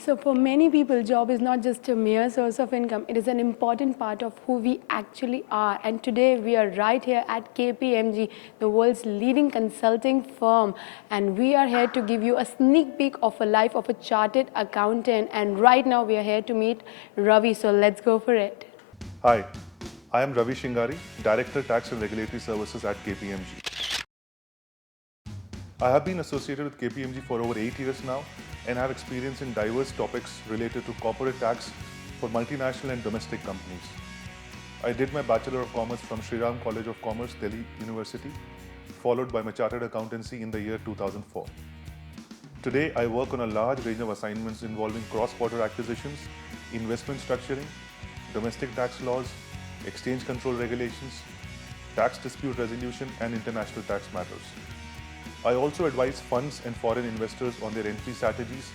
So for many people, job is not just a mere source of income. It is an important part of who we actually are. And today we are right here at KPMG, the world's leading consulting firm. And we are here to give you a sneak peek of a life of a chartered accountant. And right now we are here to meet Ravi. So let's go for it. Hi, I am Ravi Shingari, Director Tax and Regulatory Services at KPMG. I have been associated with KPMG for over 8 years now and have experience in diverse topics related to corporate tax for multinational and domestic companies. I did my Bachelor of Commerce from Sri Ram College of Commerce, Delhi University, followed by my Chartered Accountancy in the year 2004. Today, I work on a large range of assignments involving cross-border acquisitions, investment structuring, domestic tax laws, exchange control regulations, tax dispute resolution, and international tax matters. I also advise funds and foreign investors on their entry strategies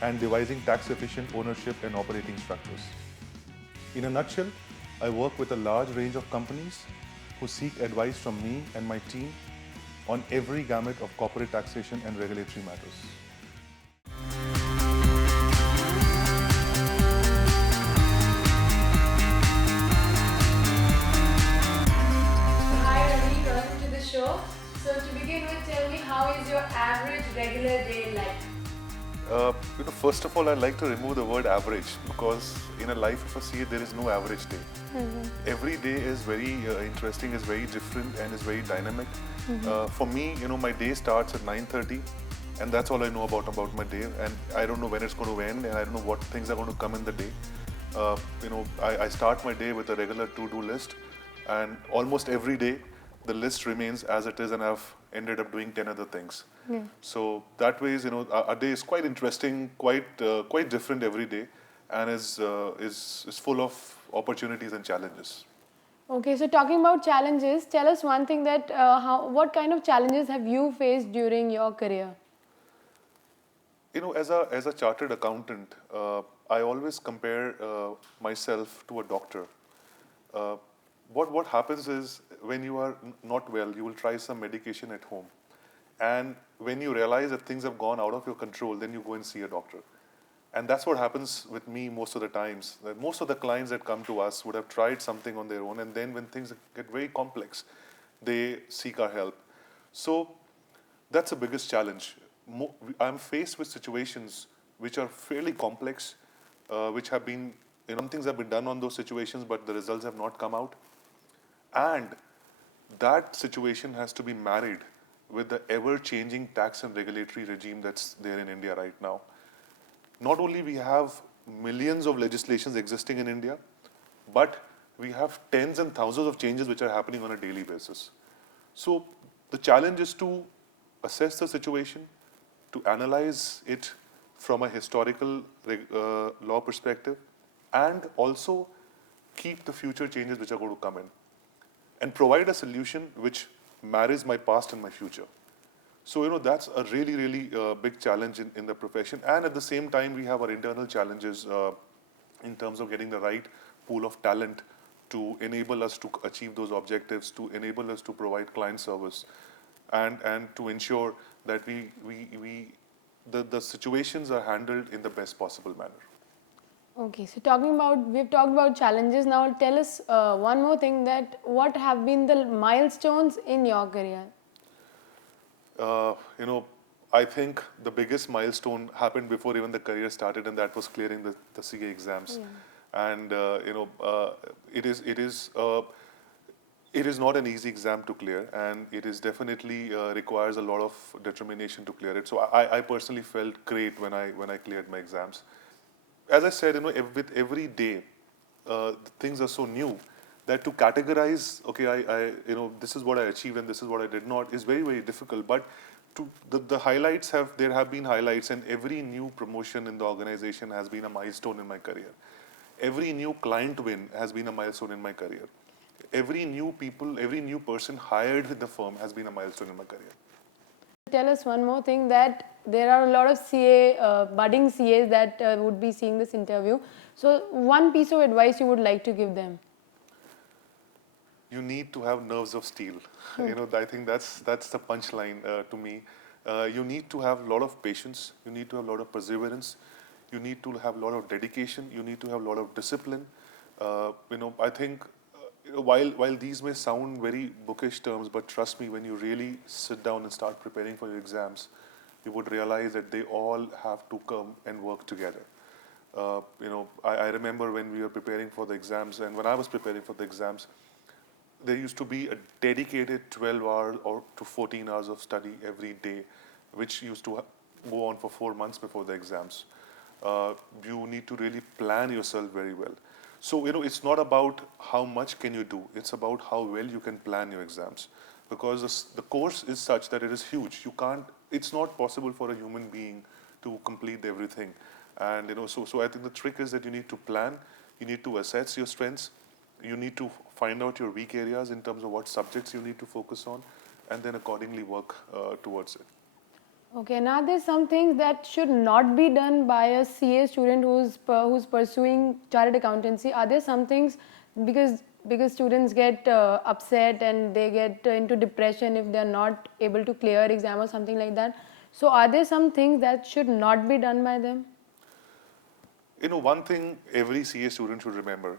and devising tax-efficient ownership and operating structures. In a nutshell, I work with a large range of companies who seek advice from me and my team on every gamut of corporate taxation and regulatory matters. Hi Ravi, welcome to the show. So to begin with, tell me, how is your average regular day like? First of all, I'd like to remove the word average because in a life of a CA, there is no average day. Every day is very interesting, is very different, and is very dynamic. For me, my day starts at 9:30, and that's all I know about my day. And I don't know when it's going to end, and I don't know what things are going to come in the day. I start my day with a regular to-do list, and almost every day, the list remains as it is, and I've ended up doing 10 other things. So that way, our day is quite interesting, quite different every day, and is full of opportunities and challenges. Okay, so talking about challenges, tell us one thing that what kind of challenges have you faced during your career? As a chartered accountant, I always compare myself to a doctor. What happens is when you are not well, you will try some medication at home. And when you realize that things have gone out of your control, then you go and see a doctor. And that's what happens with me most of the times. That most of the clients that come to us would have tried something on their own, and then when things get very complex, they seek our help. So that's the biggest challenge. I'm faced with situations which are fairly complex, which have been, some things have been done on those situations, but the results have not come out. And that situation has to be married with the ever-changing tax and regulatory regime that's there in India right now. Not only we have millions of legislations existing in India, but we have tens and thousands of changes which are happening on a daily basis. So the challenge is to assess the situation, to analyze it from a historical law perspective, and also keep the future changes which are going to come in, and provide a solution which marries my past and my future. So, that's a really, really big challenge in the profession. And at the same time, we have our internal challenges in terms of getting the right pool of talent to enable us to achieve those objectives, to enable us to provide client service, and to ensure that the situations are handled in the best possible manner. Okay, so we've talked about challenges. Now tell us one more thing, that what have been the milestones in your career? I think the biggest milestone happened before even the career started, and that was clearing the CA exams. And it is not an easy exam to clear, and it is definitely requires a lot of determination to clear it. So I personally felt great when I cleared my exams. As I said, with every day, things are so new that to categorize, okay, this is what I achieved and this is what I did not, is very, very difficult. But the highlights there have been highlights, and every new promotion in the organization has been a milestone in my career. Every new client win has been a milestone in my career. Every new person hired with the firm has been a milestone in my career. Tell us one more thing, that there are a lot of budding CAs that would be seeing this interview. So one piece of advice you would like to give them? You need to have nerves of steel. I think that's the punchline to me. You need to have a lot of patience. You need to have a lot of perseverance. You need to have a lot of dedication. You need to have a lot of discipline. I think while these may sound very bookish terms, but trust me, when you really sit down and start preparing for your exams, you would realize that they all have to come and work together. I remember when we were preparing for the exams, and when I was preparing for the exams, there used to be a dedicated 12 hours or to 14 hours of study every day, which used to go on for 4 months before the exams. You need to really plan yourself very well. So, it's not about how much can you do, it's about how well you can plan your exams. Because the course is such that it is huge. It's not possible for a human being to complete everything. And, so I think the trick is that you need to plan, you need to assess your strengths, you need to find out your weak areas in terms of what subjects you need to focus on, and then accordingly work towards it. Okay, now there's some things that should not be done by a CA student who's pursuing chartered accountancy. Are there some things, because students get upset and they get into depression if they're not able to clear exam or something like that. So are there some things that should not be done by them? One thing every CA student should remember,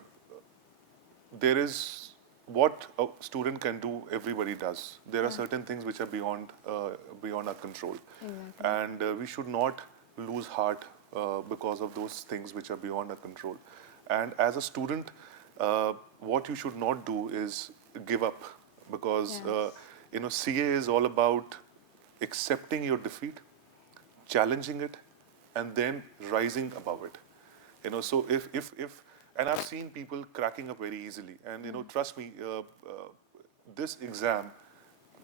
there is what a student can do, everybody does. There are certain things which are beyond our control. Exactly. And we should not lose heart because of those things which are beyond our control. And as a student, what you should not do is give up, because CA is all about accepting your defeat, challenging it, and then rising above it. So if and I've seen people cracking up very easily, and trust me, this exam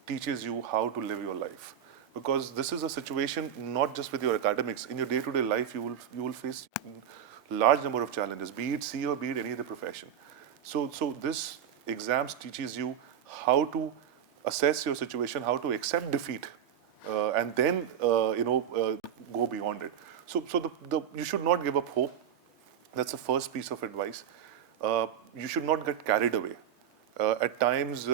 teaches you how to live your life, because this is a situation not just with your academics. In your day-to-day life, you will face large number of challenges, be it C or be it any other profession. So this exams teaches you how to assess your situation, how to accept defeat, and then go beyond it. So you should not give up hope. That's the first piece of advice. You should not get carried away. At times,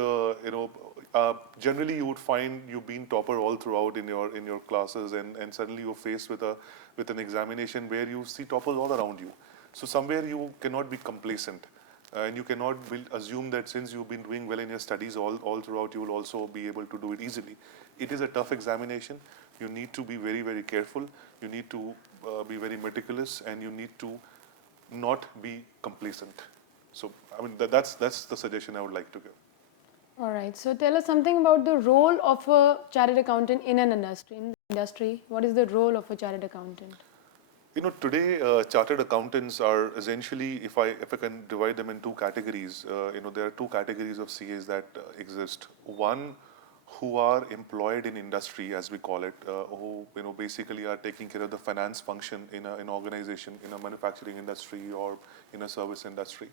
generally you would find you've been topper all throughout in your classes, and suddenly you're faced with an examination where you see toppers all around you. So somewhere you cannot be complacent, and you cannot assume that since you've been doing well in your studies all throughout, you will also be able to do it easily. It is a tough examination. You need to be very, very careful. You need to be very meticulous, and you need to not be complacent. So, I mean, that's the suggestion I would like to give. All right. So tell us something about the role of a chartered accountant in an industry. In the industry, what is the role of a chartered accountant? Today, chartered accountants are essentially, if I can divide them in two categories, there are two categories of CAs that exist. One, who are employed in industry, as we call it, who basically are taking care of the finance function in an organization, in a manufacturing industry or in a service industry.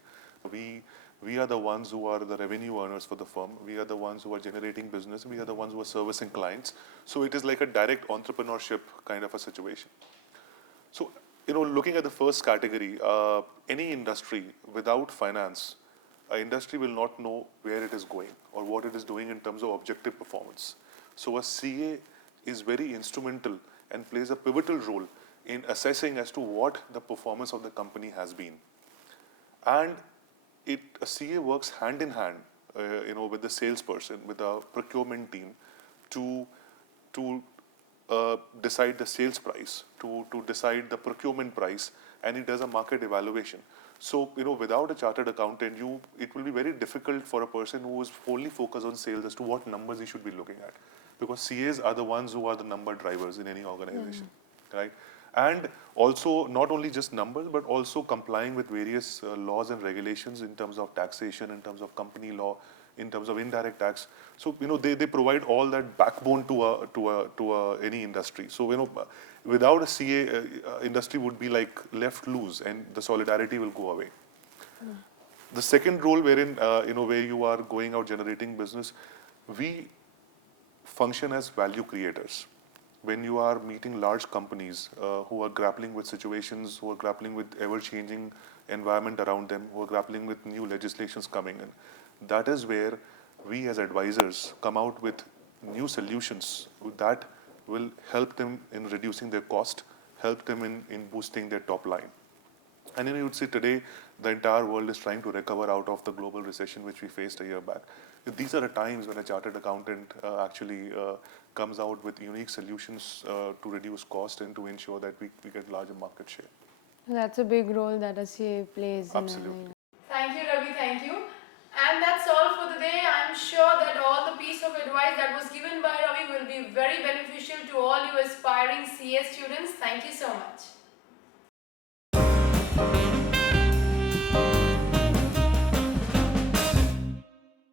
We are the ones who are the revenue earners for the firm. We are the ones who are generating business. We are the ones who are servicing clients. So it is like a direct entrepreneurship kind of a situation. So, looking at the first category, any industry without finance, an industry will not know where it is going or what it is doing in terms of objective performance. So a CA is very instrumental and plays a pivotal role in assessing as to what the performance of the company has been. And a CA works hand in hand, with the salesperson, with the procurement team, to decide the sales price, to decide the procurement price, and it does a market evaluation. So, without a chartered accountant, it will be very difficult for a person who is wholly focused on sales as to what numbers he should be looking at. Because CAs are the ones who are the number drivers in any organization, right? And also, not only just numbers, but also complying with various laws and regulations in terms of taxation, in terms of company law, in terms of indirect tax. So, they provide all that backbone to any industry. So, without a CA, industry would be like left loose, and the solidarity will go away. The second role wherein, where you are going out generating business, we function as value creators. When you are meeting large companies who are grappling with situations, who are grappling with ever-changing environment around them, who are grappling with new legislations coming in, that is where we as advisors come out with new solutions that will help them in reducing their cost, helped them in boosting their top line. And you would see today the entire world is trying to recover out of the global recession which we faced a year back. These are the times when a chartered accountant actually comes out with unique solutions to reduce cost and to ensure that we get larger market share. That's a big role that a CA plays. Absolutely. Thank you, Ravi. Thank you. And that's all for the day. I'm sure that all the piece of advice that was given by Ravi will be very beneficial to all you aspiring CA students. Thank you so much.